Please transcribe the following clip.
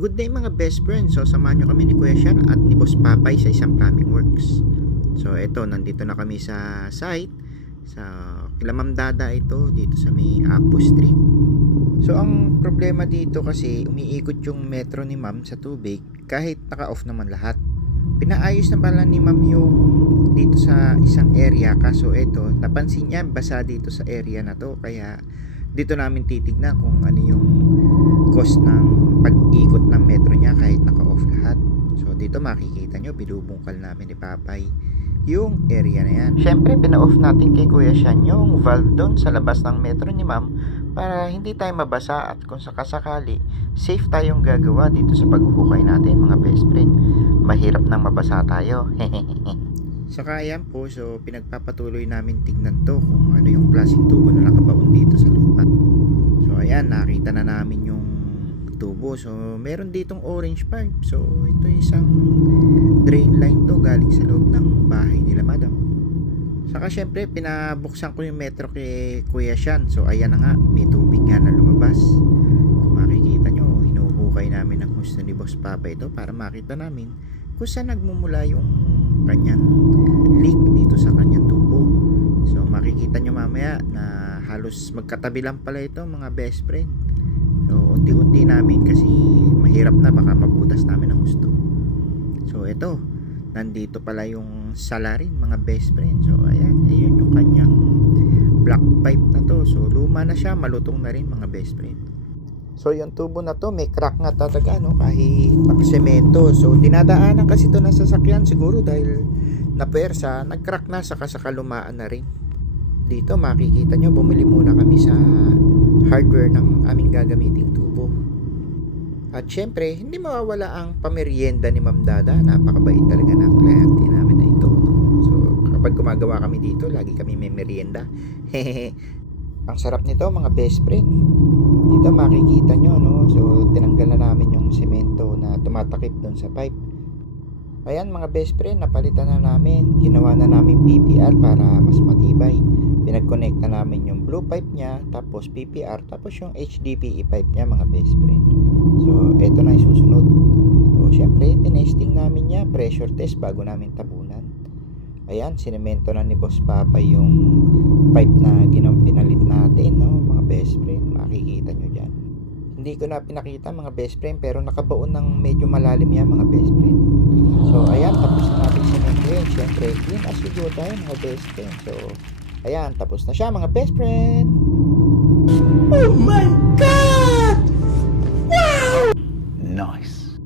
Good day mga best friends. So samahan nyo kami ni Kuya Sean at ni Boss Papay sa isang plumbing works. So eto, nandito na kami sa site sa kila Ma'am Dada ito dito sa may Apo Street. So ang problema dito kasi umiikot yung metro ni Ma'am sa tubig kahit naka-off naman lahat. Pinaayos na pala ni Ma'am yung dito sa isang area, kaso eto napansin niya basa dito sa area na to, kaya dito namin titignan kung ano yung cause ng pag-ikot ng metro niya kahit naka-off lahat. So dito makikita nyo, binubungkal namin ni Papay yung area na yan. Syempre pina-off natin kay Kuya Sean yung valve doon sa labas ng metro ni Ma'am para hindi tayo mabasa at kung sakasakali safe tayong gagawa dito sa paghuhukay natin mga best friend. Mahirap nang mabasa tayo. Saka ayan po, so pinagpapatuloy namin tignan to kung ano yung klaseng tubo na nakabaon dito sa lupa. So ayan, nakita na namin yung tubo. So meron ditong orange pipe. So ito isang drain line to galing sa loob ng bahay nila Madam. Saka syempre pinabuksan ko yung metro kay Kuya Sean. So ayan na nga, may tubig nga na lumabas. Kung makikita nyo, hinuhukay namin ng gusto ni Boss Papa ito para makita namin kung saan nagmumula yung kanyang leak dito sa kanyang tubo. So makikita nyo mamaya na halos magkatabi lang pala ito mga best friend. So unti-unti namin kasi mahirap na, baka mabutas namin ng gusto. So ito, nandito pala yung salarin mga best friend. So ayan, ayun yung kanyang black pipe na to. So luma na siya, malutong na rin mga best friend. So yung tubo na to may crack nga talaga, no, kahit nakasemento. So dinadaanan kasi to ng sasakyan siguro dahil napersa, nag-crack na, saka lumaan na rin. Dito makikita nyo, bumili muna kami sa hardware ng aming gagamiting tubo. At syempre, hindi mawawala ang pamerienda ni Ma'am Dada. Napakabait talaga ng kliyente namin na ito, no? So kapag gumagawa kami dito, lagi kami may merienda. Ang sarap nito mga best friend. Dito makikita nyo, no? So tinanggal na namin yung semento na tumatakip doon sa pipe. Ayan mga best friend, napalitan na namin. Ginawa na namin PPR para mas matibay. Pinag-connect na namin yung blue pipe niya, tapos PPR, tapos yung HDPE pipe niya mga best friend. So eto na yung susunod. So syempre, tinesting namin niya, pressure test bago namin tabunan. Ayan, sinemento na ni Boss Papa yung pipe na pinalit natin, no mga best friend. Makikita nyo dyan. Hindi ko na pinakita mga best friend, pero nakabaon ng medyo malalim yan mga best friend. So ayan, tapos na natin semento yun. Siyempre, clean as we go tayo mga best friend. So ayan, tapos na siya mga best friend. Oh my God! Wow! Nice.